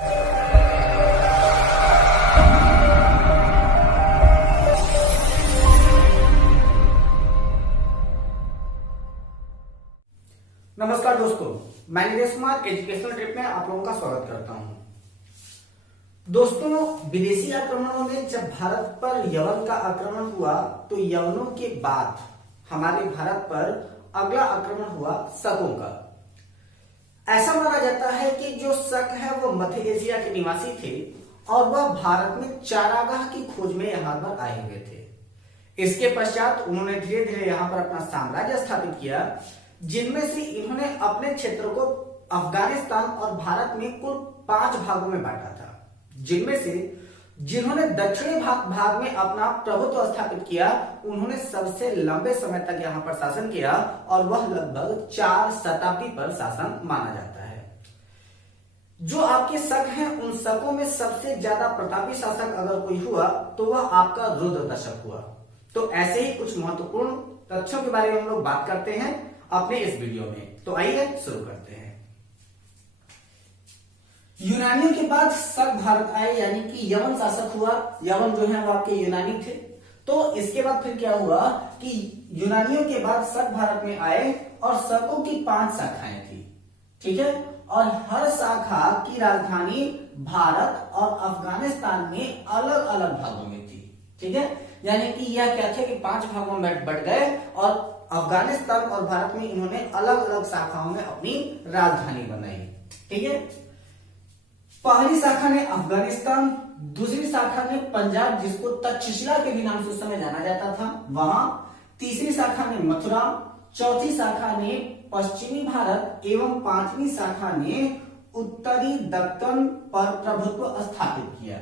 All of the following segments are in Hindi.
नमस्कार दोस्तों, मैं नीरज कुमार एजुकेशनल ट्रिप में आप लोगों का स्वागत करता हूं। दोस्तों, विदेशी आक्रमणों में जब भारत पर यवन का आक्रमण हुआ तो यवनों के बाद हमारे भारत पर अगला आक्रमण हुआ शकों का। ऐसा माना जाता है कि जो शक है वो मध्य एशिया के निवासी थे और वह भारत में चारागाह की खोज में यहाँ पर आए हुए थे। इसके पश्चात उन्होंने धीरे धीरे यहाँ पर अपना साम्राज्य स्थापित किया, जिनमें से इन्होंने अपने क्षेत्र को अफगानिस्तान और भारत में कुल 5 भागों में बांटा था, जिनमें से जिन्होंने दक्षिणी भाग में अपना प्रभुत्व स्थापित किया उन्होंने सबसे लंबे समय तक यहाँ पर शासन किया और वह लगभग 4 शताब्दी पर शासन माना जाता है। जो आपके शक हैं उन शकों में सबसे ज्यादा प्रतापी शासक अगर कोई हुआ तो वह आपका रुद्र दशक हुआ। तो ऐसे ही कुछ महत्वपूर्ण तथ्यों के बारे में हम लोग बात करते हैं अपने इस वीडियो में। तो आइए शुरू करते हैं। यूनानियों के बाद शक भारत आए, यानी कि यवन शासक हुआ। यवन जो है वो आपके यूनानी थे। तो इसके बाद फिर क्या हुआ कि यूनानियों के बाद शक भारत में आए और शकों की 5 शाखाएं थी, ठीक है। और हर शाखा की राजधानी भारत और अफगानिस्तान में अलग अलग भागों में थी, ठीक है। यानी कि यह क्या थे कि 5 भागों में बढ़ गए और अफगानिस्तान और भारत में इन्होंने अलग अलग शाखाओं में अपनी राजधानी बनाई, ठीक है। पहली शाखा ने अफगानिस्तान, दूसरी शाखा ने पंजाब जिसको तक्षशिला के भी नाम से उस समय जाना जाता था वहां, तीसरी शाखा ने मथुरा, चौथी शाखा ने पश्चिमी भारत एवं 5वीं शाखा ने उत्तरी दक्कन पर प्रभुत्व स्थापित किया,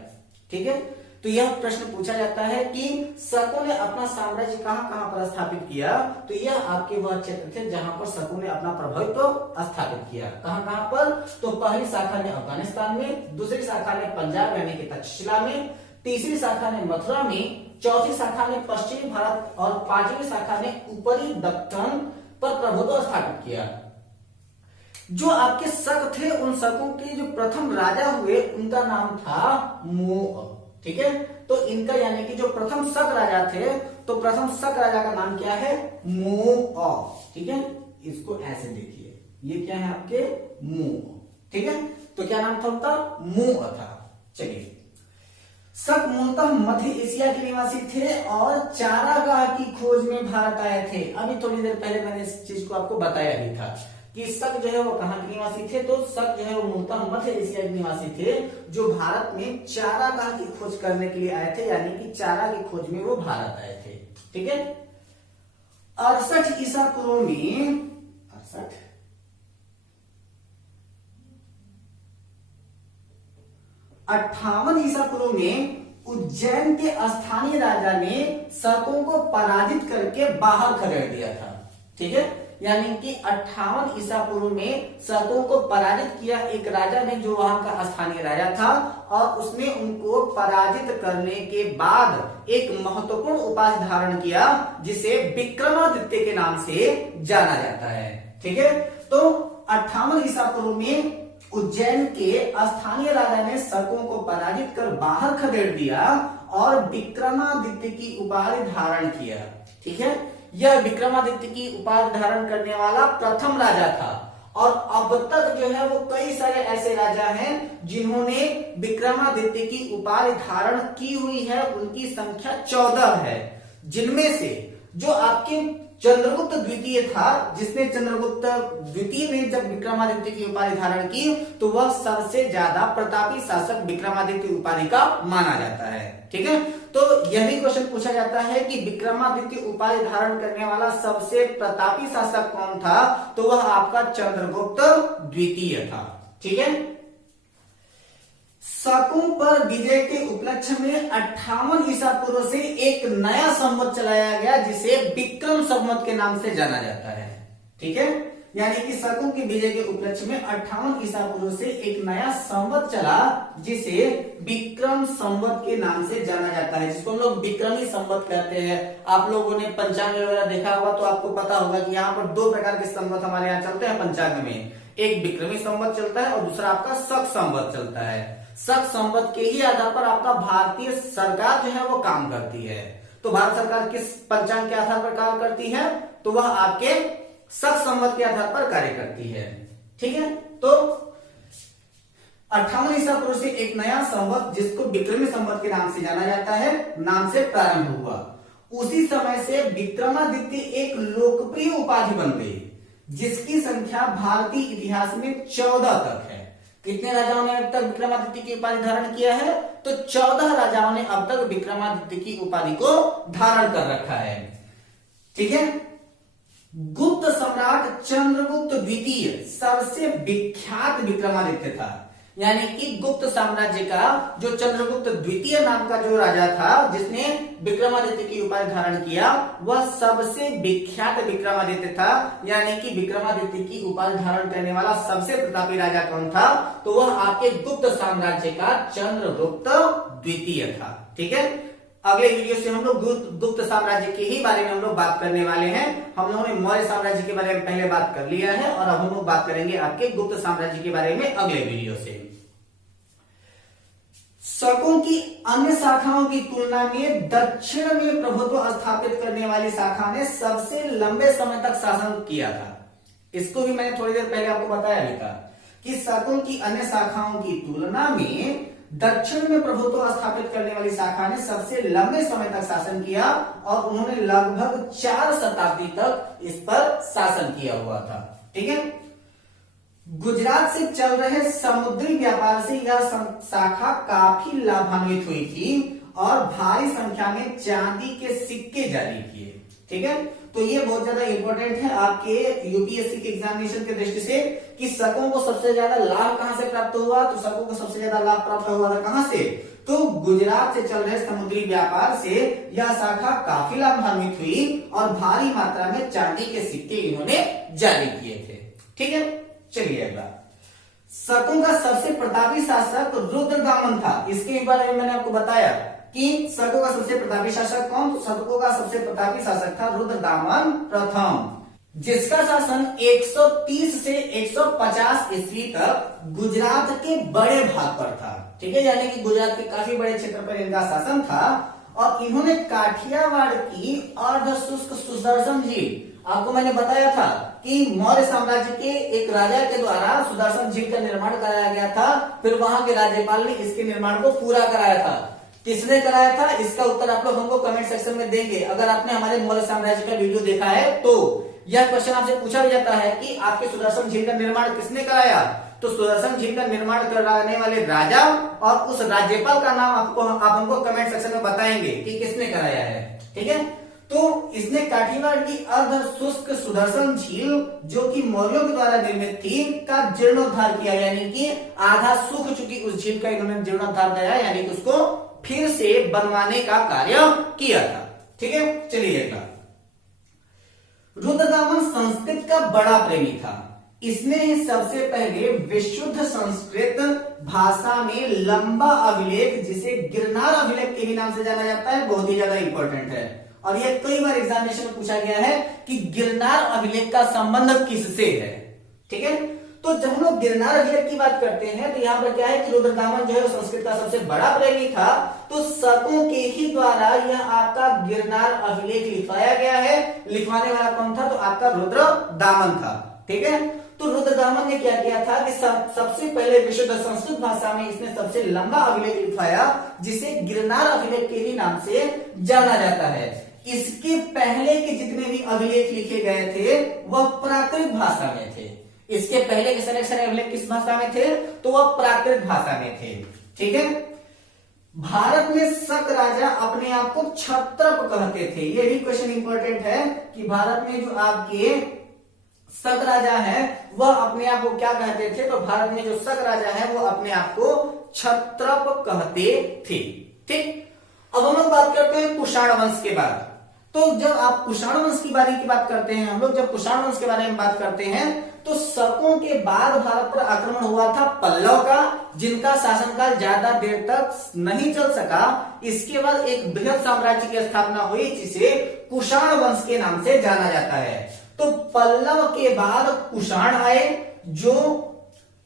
ठीक है। तो यह प्रश्न पूछा जाता है कि शकों ने अपना साम्राज्य कहां कहां पर स्थापित किया। तो यह आपके वह क्षेत्र थे जहां पर शकों ने अपना प्रभुत्व स्थापित किया। कहां कहां पर? तो पहली शाखा ने अफगानिस्तान में, दूसरी शाखा ने पंजाब यानी कि तक्षशिला में, तीसरी शाखा ने मथुरा में, चौथी शाखा ने पश्चिमी भारत और 5वीं शाखा ने ऊपरी दक्कन पर प्रभुत्व स्थापित किया। जो आपके शक थे उन शकों के जो प्रथम राजा हुए उनका नाम था मोअ, ठीक है। तो इनका यानी कि जो प्रथम शक राजा थे तो प्रथम शक राजा का नाम क्या है? मोअ, ठीक है। इसको ऐसे देखिए, ये क्या है आपके मोअ, ठीक है। तो क्या नाम था उनका? मोअ था। चलिए, शक मूलतः मध्य एशिया के निवासी थे और चारागाह की खोज में भारत आए थे। अभी थोड़ी देर पहले मैंने इस चीज को आपको बताया ही था कि शक जो है वो कहां के निवासी थे। तो शक जो है वो मूलतः मध्य एशिया के निवासी थे जो भारत में चारागाह की खोज करने के लिए आए थे, यानी कि चारा की खोज में वो भारत आए थे, ठीक है। 68 ईसा पूर्व में 58 ईसा पूर्व में उज्जैन के स्थानीय राजा ने शकों को पराजित करके बाहर खदेड़ दिया था, ठीक है। यानी कि 58 ईसा पूर्व में शकों को पराजित किया एक राजा ने जो वहां का स्थानीय राजा था, और उसने उनको पराजित करने के बाद एक महत्वपूर्ण उपाधि धारण किया जिसे विक्रमादित्य के नाम से जाना जाता है, ठीक है। तो 58 ईसा पूर्व में उज्जैन के स्थानीय राजा ने शकों को पराजित कर बाहर खदेड़ दिया और विक्रमादित्य की उपाधि धारण किया, ठीक है। यह विक्रमादित्य की उपाधि धारण करने वाला प्रथम राजा था। और अब तक जो है वो कई सारे ऐसे राजा हैं जिन्होंने विक्रमादित्य की उपाधि धारण की हुई है। उनकी संख्या 14 है, जिनमें से जो आपके चंद्रगुप्त द्वितीय था, जिसने चंद्रगुप्त द्वितीय ने जब विक्रमादित्य की उपाधि धारण की तो वह सबसे ज्यादा प्रतापी शासक विक्रमादित्य उपाधि का माना जाता है, ठीक है। तो यही क्वेश्चन पूछा जाता है कि विक्रमादित्य उपाधि धारण करने वाला सबसे प्रतापी शासक कौन था? तो वह आपका चंद्रगुप्त द्वितीय था, ठीक है। शकों पर विजय के उपलक्ष्य में 58 ईसा पूर्व से एक नया संवत चलाया गया जिसे विक्रम संवत के नाम से जाना जाता है, ठीक है। यानी कि शकों के विजय के उपलक्ष्य में 58 ईसा पूर्व से एक नया संवत चला जिसे विक्रम संवत के नाम से जाना जाता है, जिसको हम लोग विक्रमी संवत कहते हैं। आप लोगों ने पंचांग वगैरह देखा होगा तो आपको पता होगा कि यहाँ पर 2 प्रकार के संवत हमारे यहाँ चलते हैं पंचांग में। एक विक्रमी संवत चलता है और दूसरा आपका शक संवत चलता है। शक संवत के ही आधार पर आपका भारतीय सरकार जो है वो काम करती है। तो भारत सरकार किस पंचांग के आधार पर कार्य करती है? तो वह आपके शक संवत के आधार पर कार्य करती है। ठीक है, तो 58 ईसा पूर्व से एक नया संवत जिसको विक्रमी संवत के नाम से जाना जाता है, नाम से प्रारंभ हुआ। उसी समय से विक्रमादित्य एक लोकप्रिय उपाधि बन गई जिसकी संख्या भारतीय इतिहास में 14 तक है। कितने राजाओं ने अब तक विक्रमादित्य की उपाधि धारण किया है? तो 14 राजाओं ने अब तक विक्रमादित्य की उपाधि को धारण कर रखा है। ठीक है, गुप्त सम्राट चंद्रगुप्त द्वितीय सबसे विख्यात विक्रमादित्य था। यानी कि गुप्त साम्राज्य का जो चंद्रगुप्त द्वितीय नाम का जो राजा था जिसने विक्रमादित्य की उपाधि धारण किया, वह सबसे विख्यात विक्रमादित्य था। यानी कि विक्रमादित्य की उपाधि धारण करने वाला सबसे प्रतापी राजा कौन था? तो वह आपके गुप्त साम्राज्य का चंद्रगुप्त द्वितीय था। ठीक है, अगले वीडियो से हम लोग गुप्त साम्राज्य के ही बारे में हम लोग बात करने वाले हैं। हम लोगों ने मौर्य साम्राज्य के बारे में पहले बात कर लिया है और अब हम लोग बात करेंगे आपके गुप्त साम्राज्य के बारे में अगले वीडियो से। शकों की अन्य शाखाओं की तुलना में दक्षिण में प्रभुत्व स्थापित करने वाली शाखा ने सबसे लंबे समय तक शासन किया था। इसको भी मैंने थोड़ी देर पहले आपको बताया भी था कि शकों की अन्य शाखाओं की तुलना में दक्षिण में प्रभुत्व स्थापित करने वाली शाखा ने सबसे लंबे समय तक शासन किया और उन्होंने लगभग 4 शताब्दी तक इस पर शासन किया हुआ था। ठीक है, गुजरात से चल रहे समुद्री व्यापार से यह शाखा काफी लाभान्वित हुई थी और भारी संख्या में चांदी के सिक्के जारी किए। ठीक है, तो ये बहुत ज्यादा इंपॉर्टेंट है आपके यूपीएससी के एग्जामिनेशन की दृष्टि से कि शकों को सबसे ज्यादा लाभ कहां से प्राप्त हुआ? तो शकों को सबसे ज्यादा लाभ प्राप्त हुआ था कहां से? तो गुजरात से चल रहे समुद्री व्यापार से यह शाखा काफी लाभान्वित हुई और भारी मात्रा में चांदी के सिक्के इन्होंने जारी किए थे। ठीक है, चलिए अगला। शकों का सबसे प्रतापी शासक रुद्रदामन था। इसके बारे में मैंने आपको बताया कि शकों का सबसे प्रतापी शासक कौन? तो शकों का सबसे प्रतापी शासक था रुद्रदामन प्रथम, जिसका शासन 130 से 150 ईस्वी तक गुजरात के बड़े भाग पर था। ठीक है, यानी कि गुजरात के काफी बड़े क्षेत्र पर इनका शासन था और इन्होंने काठियावाड़ की अर्ध शुष्क सुदर्शन झील, आपको मैंने बताया था कि मौर्य साम्राज्य के एक राजा के द्वारा सुदर्शन झील का निर्माण कराया गया था, फिर वहां के राज्यपाल ने इसके निर्माण को पूरा कराया था। किसने कराया था? इसका उत्तर आप लोग हमको कमेंट सेक्शन में देंगे। अगर आपने हमारे मौर्य साम्राज्य का वीडियो देखा है तो यह क्वेश्चन आपसे पूछा जाता है कि आपके सुदर्शन झील का निर्माण किसने कराया? तो सुदर्शन झील का निर्माण कराने वाले राजा और उस राज्यपाल का नाम आप हमको कमेंट सेक्शन में बताएंगे कि किसने कराया है। ठीक है, तो इसने काठियावाड़ की अर्ध शुष्क सुदर्शन झील जो कि मौर्यों के द्वारा निर्मित थी का जीर्णोद्धार किया। यानी कि आधा सूख चुकी उस झील का इन्होंने जीर्णोद्धार किया, यानी कि उसको फिर से बनवाने का कार्य किया था। ठीक है, चलिए अगला। रुद्रदामन संस्कृत का बड़ा प्रेमी था। इसने सबसे पहले विशुद्ध संस्कृत भाषा में लंबा अभिलेख, जिसे गिरनार अभिलेख के भी नाम से जाना जाता है, बहुत ही ज्यादा इंपॉर्टेंट है और यह कई बार एग्जामिनेशन में पूछा गया है कि गिरनार अभिलेख का संबंध किससे है। ठीक है, तो जब हम लोग गिरनार अभिलेख की बात करते हैं तो यहाँ पर क्या है कि रुद्रदामन जो है संस्कृत का सबसे बड़ा प्रेमी था, तो शकों के ही द्वारा यह आपका गिरनार अभिलेख लिखवाया गया है। लिखवाने वाला कौन था? तो आपका रुद्रदामन था। ठीक है, तो रुद्रदामन ने क्या किया था कि सबसे पहले विशुद्ध संस्कृत भाषा में इसने सबसे लंबा अभिलेख लिखवाया, जिसे गिरनार अभिलेख के ही नाम से जाना जाता है। इसके पहले के जितने भी अभिलेख लिखे गए थे वह प्राकृत भाषा में थे। इसके पहले के सारे अभिलेख किस भाषा में थे? तो वह प्राकृत भाषा में थे। ठीक है, भारत में शक राजा अपने आप को क्षत्रप कहते थे। यह भी क्वेश्चन इंपॉर्टेंट है कि भारत में जो आपके शक राजा है वह अपने आप को क्या कहते थे? तो भारत में जो शक राजा है वो अपने आप को क्षत्रप कहते थे। ठीक, अब हम लोग बात करते हैं कुषाण वंश के बाद। तो जब आप कुषाण वंश की बात करते हैं, हम लोग जब कुषाण वंश के बारे में बात करते हैं तो शकों के बाद भारत पर आक्रमण हुआ था पल्लव का, जिनका शासनकाल ज्यादा देर तक नहीं चल सका। इसके बाद एक बृहद साम्राज्य की स्थापना हुई जिसे कुषाण वंश के नाम से जाना जाता है। तो पल्लव के बाद कुषाण आए जो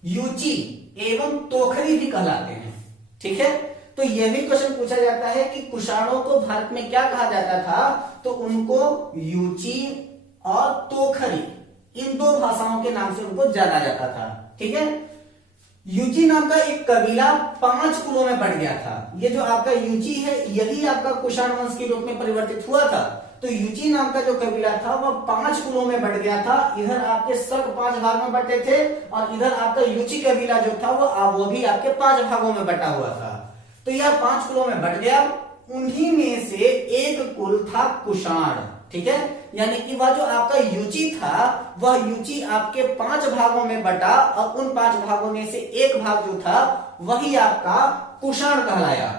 युची एवं तोखरी भी कहलाते हैं। ठीक है, तो यह भी क्वेश्चन पूछा जाता है कि कुषाणों को भारत में क्या कहा जाता था, तो उनको युची और तोखरी, इन दो भाषाओं के नाम से उनको जाना जाता था। ठीक है, युची नाम का एक कबीला 5 कुलों में बढ़ गया था। ये जो आपका युची है यही आपका कुषाण वंश के रूप में परिवर्तित हुआ था। तो युची नाम का जो कबीला था वह 5 कुलों में बढ़ गया था। इधर आपके शक 5 भाग में बटे थे और इधर आपका युची कबीला जो था वो भी आपके 5 भागों में बटा हुआ था। तो यह 5 कुलों में बढ़ गया। उन्हीं में से एक कुल था कुषाण। ठीक है, यानी कि वह जो आपका युची था वह युची आपके 5 भागों में बटा और उन 5 भागों में से एक भाग जो था वही आपका कुषाण कहलाया।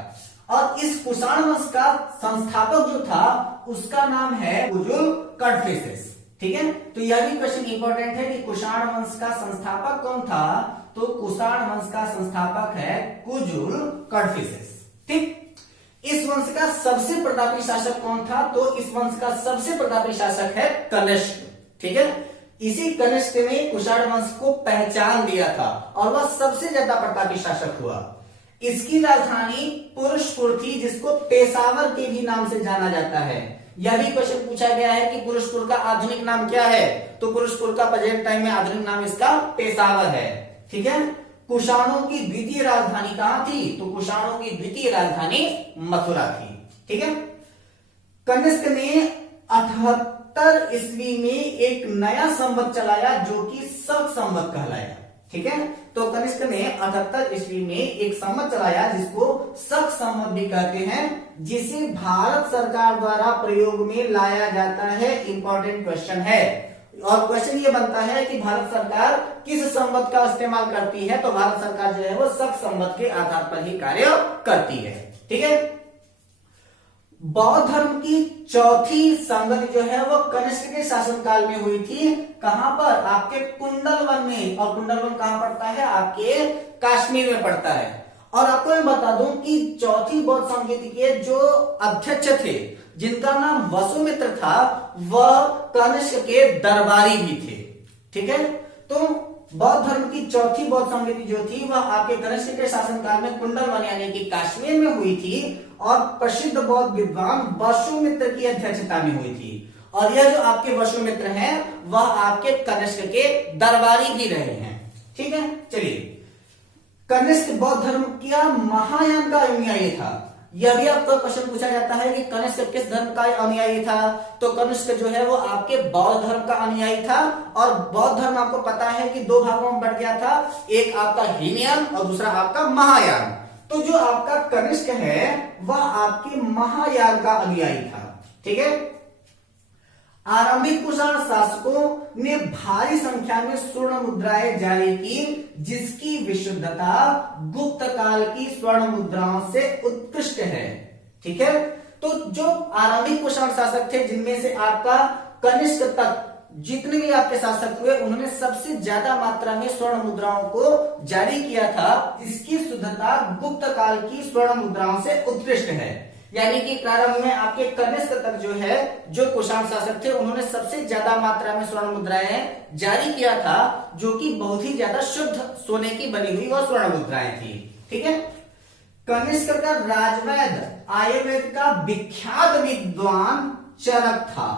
और इस कुषाण वंश का संस्थापक जो था उसका नाम है कुजुल कड़फिसेस। ठीक है, तो यह भी क्वेश्चन इंपॉर्टेंट है कि कुषाण वंश का संस्थापक कौन था, तो कुषाण वंश का संस्थापक है कुजुल कड़फिसेस। ठीक, इस वंश का सबसे प्रतापी शासक कौन था, तो इस वंश का सबसे प्रतापी शासक है कनिष्क। ठीक है, इसी कनिष्क ने कुषाण वंश को पहचान दिया था और वह सबसे ज्यादा प्रतापी शासक हुआ। इसकी राजधानी पुरुषपुर थी, जिसको पेशावर के भी नाम से जाना जाता है। यह भी क्वेश्चन पूछा गया है कि पुरुषपुर का आधुनिक नाम क्या है, तो पुरुषपुर का प्रेजेंट टाइम में आधुनिक नाम इसका पेशावर है। ठीक है, कुषाणों की द्वितीय राजधानी कहां थी, तो कुषाणों की द्वितीय राजधानी मथुरा थी। ठीक है, कनिष्क ने 78 ईस्वी में एक नया संवत चलाया जो कि शक संवत कहलाया। ठीक है, तो कनिष्क ने 78 ईस्वी में एक संवत चलाया जिसको शक संवत भी कहते हैं, जिसे भारत सरकार द्वारा प्रयोग में लाया जाता है। इंपॉर्टेंट क्वेश्चन है और क्वेश्चन ये बनता है कि भारत सरकार किस संवत का इस्तेमाल करती है, तो भारत सरकार जो है वो शक संवत के आधार पर ही कार्य करती है। ठीक है, बौद्ध धर्म की चौथी संगति जो है वो कनिष्क के शासनकाल में हुई थी। कहां पर, आपके कुंडलवन में। और कुंडलवन कहां पड़ता है, आपके कश्मीर में पड़ता है। और आपको मैं बता दूं कि चौथी बौद्ध संगति के जो अध्यक्ष थे जिनका नाम वसुमित्र था वह कनिष्क के दरबारी भी थे। ठीक है, तो बौद्ध धर्म की चौथी बौद्ध संगति जो थी वह आपके कनिष्क के शासनकाल में कुंडलवन यानी कि कश्मीर में हुई थी और प्रसिद्ध बौद्ध विद्वान वसुमित्र की अध्यक्षता में हुई थी। और यह जो आपके वसुमित्र हैं वह आपके कनिष्क के दरबारी भी रहे हैं। ठीक है, चलिए, कनिष्क बौद्ध धर्म का महायान का अनुयायी था। यह भी आपका क्वेश्चन पूछा जाता है कि कनिष्क किस धर्म का अनुयायी था, तो कनिष्क जो है वो आपके बौद्ध धर्म का अनुयायी था। और बौद्ध धर्म आपको पता है कि 2 भागों में बढ़ गया था, एक आपका हीनयान और दूसरा आपका महायान। तो जो आपका कनिष्क है वह आपके महायान का अनुयायी था। ठीक है, आरंभिक कुषाण शासकों ने भारी संख्या में स्वर्ण मुद्राएं जारी की, जिसकी विशुद्धता गुप्त काल की स्वर्ण मुद्राओं से उत्कृष्ट है। ठीक है, तो जो आरंभिक कुषाण शासक थे जिनमें से आपका कनिष्क तक जितने भी आपके शासक हुए उन्होंने सबसे ज्यादा मात्रा में स्वर्ण मुद्राओं को जारी किया था, जिसकी शुद्धता गुप्त काल की स्वर्ण मुद्राओं से उत्कृष्ट है। यानी कि प्रारंभ में आपके कनिष्क तक जो है जो कुषाण शासक थे उन्होंने सबसे ज्यादा मात्रा में स्वर्ण मुद्राएं जारी किया था, जो कि बहुत ही ज्यादा शुद्ध सोने की बनी हुई और स्वर्ण मुद्राएं थी। ठीक है, कनिष्क का राजवैद्य आयुर्वेद का विख्यात विद्वान चरक था।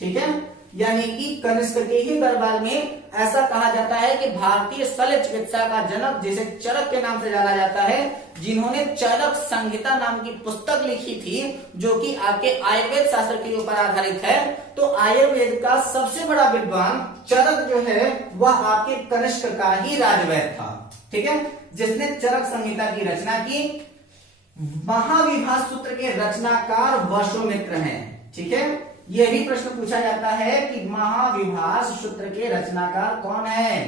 ठीक है, यानी कि कनिष्क के ही दरबार में ऐसा कहा जाता है कि भारतीय शल्य चिकित्सा का जनक, जिसे चरक के नाम से जाना जाता है, जिन्होंने चरक संहिता नाम की पुस्तक लिखी थी जो कि आपके आयुर्वेद शास्त्र के ऊपर आधारित है। तो आयुर्वेद का सबसे बड़ा विद्वान चरक जो है वह आपके कनिष्क का ही राजवैद्य था। ठीक है, जिसने चरक संहिता की रचना की। महाविभाष सूत्र के रचनाकार वसुमित्र हैं। ठीक है, यह भी प्रश्न पूछा जाता है कि महाविभाष सूत्र के रचनाकार कौन है,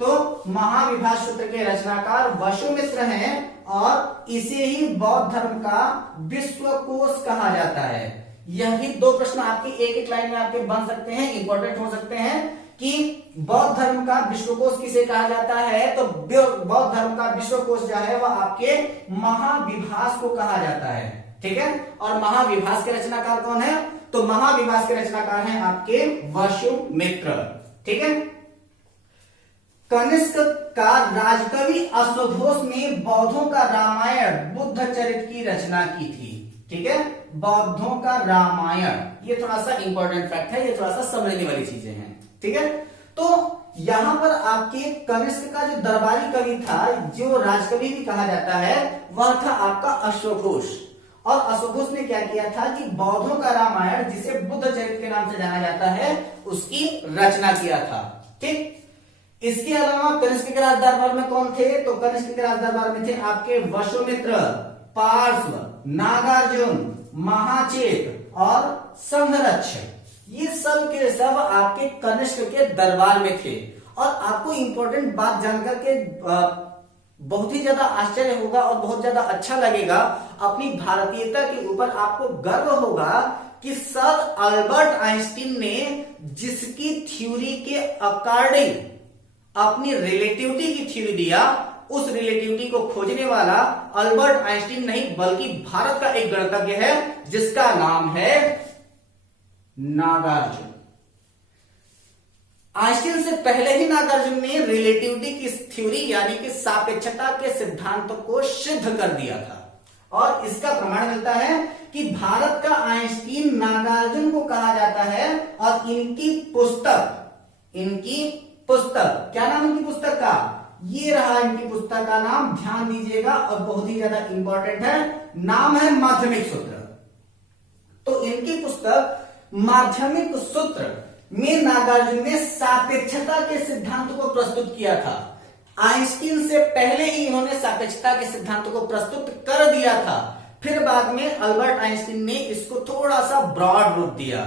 तो महाविभाष सूत्र के रचनाकार वसुमित्र हैं और इसे ही बौद्ध धर्म का विश्वकोश कहा जाता है। यह भी 2 प्रश्न आपकी एक एक लाइन में आपके बन सकते हैं, इंपॉर्टेंट हो सकते हैं कि बौद्ध धर्म का विश्वकोश किसे कहा जाता है, तो बौद्ध धर्म का विश्वकोश जो है वह आपके महाविभाष को कहा जाता है। ठीक है, और महाविभाष के रचनाकार कौन है, तो महाविभाष के रचनाकार हैं आपके वसुमित्र। ठीक है, कनिष्क का राजकवि अश्वघोष ने बौद्धों का रामायण बुद्ध चरित की रचना की थी। ठीक है, बौद्धों का रामायण, ये थोड़ा सा इंपॉर्टेंट फैक्ट है, ये थोड़ा सा समझने वाली चीजें हैं। ठीक है, तो यहां पर आपके कनिष्क का जो दरबारी कवि था, जो राजकवि भी कहा जाता है, वह था आपका अश्वघोष। और अश्वघोष ने क्या किया था कि बौद्धों का रामायण, जिसे बुद्ध चरित के नाम से जाना जाता है, उसकी रचना किया था। ठीक, इसके अलावा कनिष्क के राज दरबार में कौन थे? तो कनिष्क के राज दरबार में थे आपके वसुमित्र, पार्श्व, नागार्जुन, महाचेत और संघरक्ष। ये सब के सब आपके कनिष्क के दरबार में थे। और आपको इंपॉर्टेंट बात जानकर के बहुत ही ज्यादा आश्चर्य होगा और बहुत ज्यादा अच्छा लगेगा, अपनी भारतीयता के ऊपर आपको गर्व होगा कि सर अल्बर्ट आइंस्टीन ने जिसकी थ्योरी के अकॉर्डिंग अपनी रिलेटिविटी की थ्योरी दिया, उस रिलेटिविटी को खोजने वाला अल्बर्ट आइंस्टीन नहीं बल्कि भारत का एक गणितज्ञ है, जिसका नाम है नागार्जुन। आइंस्टीन से पहले ही नागार्जुन ने रिलेटिविटी की थ्योरी यानी कि सापेक्षता के सिद्धांत को सिद्ध कर दिया था। और इसका प्रमाण मिलता है कि भारत का आइंस्टीन नागार्जुन को कहा जाता है। और इनकी पुस्तक क्या नाम इनकी पुस्तक का? ये रहा इनकी पुस्तक का नाम, ध्यान दीजिएगा और बहुत ही ज्यादा इंपॉर्टेंट है, नाम है माध्यमिक सूत्र। तो इनकी पुस्तक माध्यमिक सूत्र में नागार्जुन ने सापेक्षता के सिद्धांत को प्रस्तुत किया था। आइंस्टीन से पहले ही इन्होंने सापेक्षता के सिद्धांत को प्रस्तुत कर दिया था। फिर बाद में अल्बर्ट आइंस्टीन ने इसको थोड़ा सा ब्रॉड रूप दिया,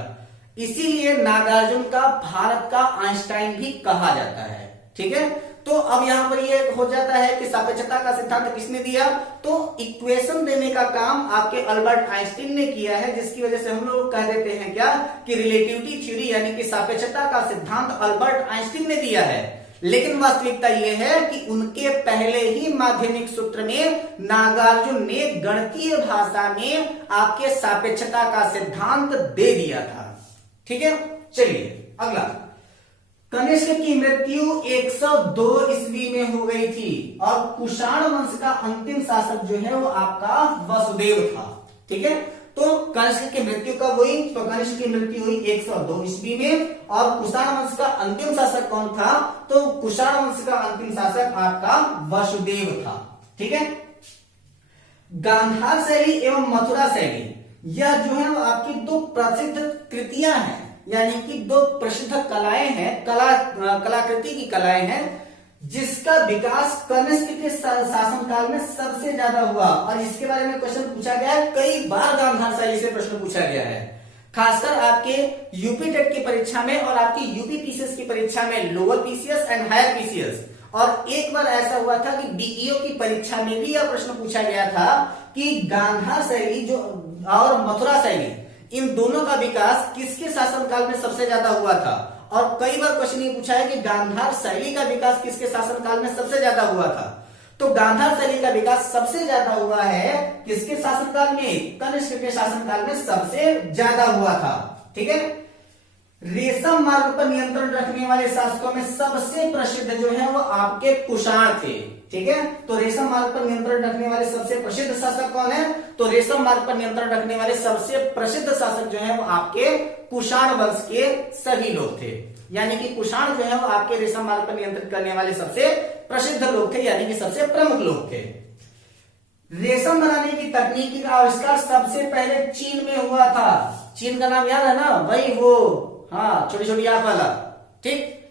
इसीलिए नागार्जुन का भारत का आइंस्टाइन भी कहा जाता है। ठीक है, तो अब यहां पर ये हो जाता है कि सापेक्षता का सिद्धांत किसने दिया? तो इक्वेशन देने का काम आपके अल्बर्ट आइंस्टीन ने किया है, जिसकी वजह से हम लोग कह देते हैं क्या कि रिलेटिविटी थ्योरी यानी कि सापेक्षता का सिद्धांत अल्बर्ट आइंस्टीन ने दिया है। लेकिन वास्तविकता यह है कि उनके पहले ही माध्यमिक सूत्र में नागार्जुन ने गणितीय भाषा में आपके सापेक्षता का सिद्धांत दे दिया था। ठीक है, चलिए अगला, कनिष्क की मृत्यु 102 ईस्वी में हो गई थी और कुषाण वंश का अंतिम शासक जो है वो आपका वसुदेव था। ठीक है, तो कनिष्क की मृत्यु कब हुई? तो कनिष्क की मृत्यु हुई 102 ईस्वी में। और कुषाण वंश का अंतिम शासक कौन था? तो कुषाण वंश का अंतिम शासक आपका वसुदेव था। ठीक है, गांधार शैली एवं मथुरा शैली, यह जो है वो आपकी दो प्रसिद्ध कृतियां हैं, यानी कि दो प्रसिद्ध कलाएं हैं, कलाकृति की कलाएं हैं, जिसका विकास कनिष्क के शासनकाल में सबसे ज्यादा हुआ। और इसके बारे में क्वेश्चन पूछा गया है, कई बार गांधार शैली से प्रश्न पूछा गया है, खासकर आपके यूपी टेट की परीक्षा में और आपकी यूपी पीसीएस की परीक्षा में, lower PCS and higher PCS. और एक बार ऐसा हुआ था कि बीईओ की परीक्षा में भी यह प्रश्न पूछा गया था कि गांधार शैली जो और मथुरा शैली, इन दोनों का विकास किसके शासनकाल में सबसे ज्यादा हुआ था। और कई बार क्वेश्चन ये पूछा है कि गांधार शैली का विकास किसके शासनकाल में सबसे ज्यादा हुआ था। तो गांधार शैली का विकास सबसे ज्यादा हुआ है किसके शासनकाल में? कनिष्क के शासनकाल में सबसे ज्यादा हुआ था। ठीक है, रेशम मार्ग पर नियंत्रण रखने वाले शासकों में सबसे प्रसिद्ध जो है वो आपके कुषाण थे। ठीक है, तो रेशम मार्ग पर नियंत्रण रखने वाले सबसे प्रसिद्ध शासक कौन है? तो रेशम मार्ग पर नियंत्रण रखने वाले सबसे प्रसिद्ध शासक जो है वो आपके कुषाण वंश के सभी लोग थे। यानी कि कुषाण जो है वो आपके रेशम मार्ग पर नियंत्रित करने वाले सबसे प्रसिद्ध लोग थे, यानी कि सबसे प्रमुख लोग थे। रेशम बनाने की तकनीक का आविष्कार सबसे पहले चीन में हुआ था। चीन का नाम याद है ना, वही वो, हाँ, छोटी छोटी आंख वाला। ठीक,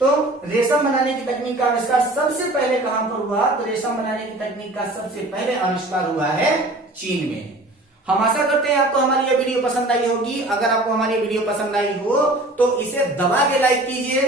तो रेशम बनाने की तकनीक का आविष्कार सबसे पहले कहां पर हुआ? तो रेशम बनाने की तकनीक का सबसे पहले आविष्कार हुआ है चीन में। हम आशा करते हैं आपको हमारी ये वीडियो पसंद आई होगी। अगर आपको हमारी वीडियो पसंद आई हो तो इसे दबा के लाइक कीजिए।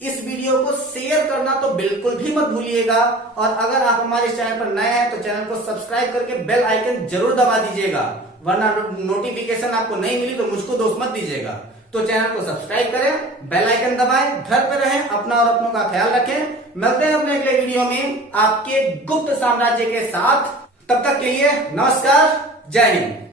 इस वीडियो को शेयर करना तो बिल्कुल भी मत भूलिएगा। और अगर आप हमारे चैनल पर नए हैं तो चैनल को सब्सक्राइब करके बेल आइकन जरूर दबा दीजिएगा, वरना नोटिफिकेशन आपको नहीं मिली तो मुझको दोष मत दीजिएगा। तो चैनल को सब्सक्राइब करें, बेल आइकन दबाएं, घर पे रहें, अपना और अपनों का ख्याल रखें। मिलते हैं अपने अगले वीडियो में आपके गुप्त साम्राज्य के साथ। तब तक के लिए नमस्कार, जय हिंद।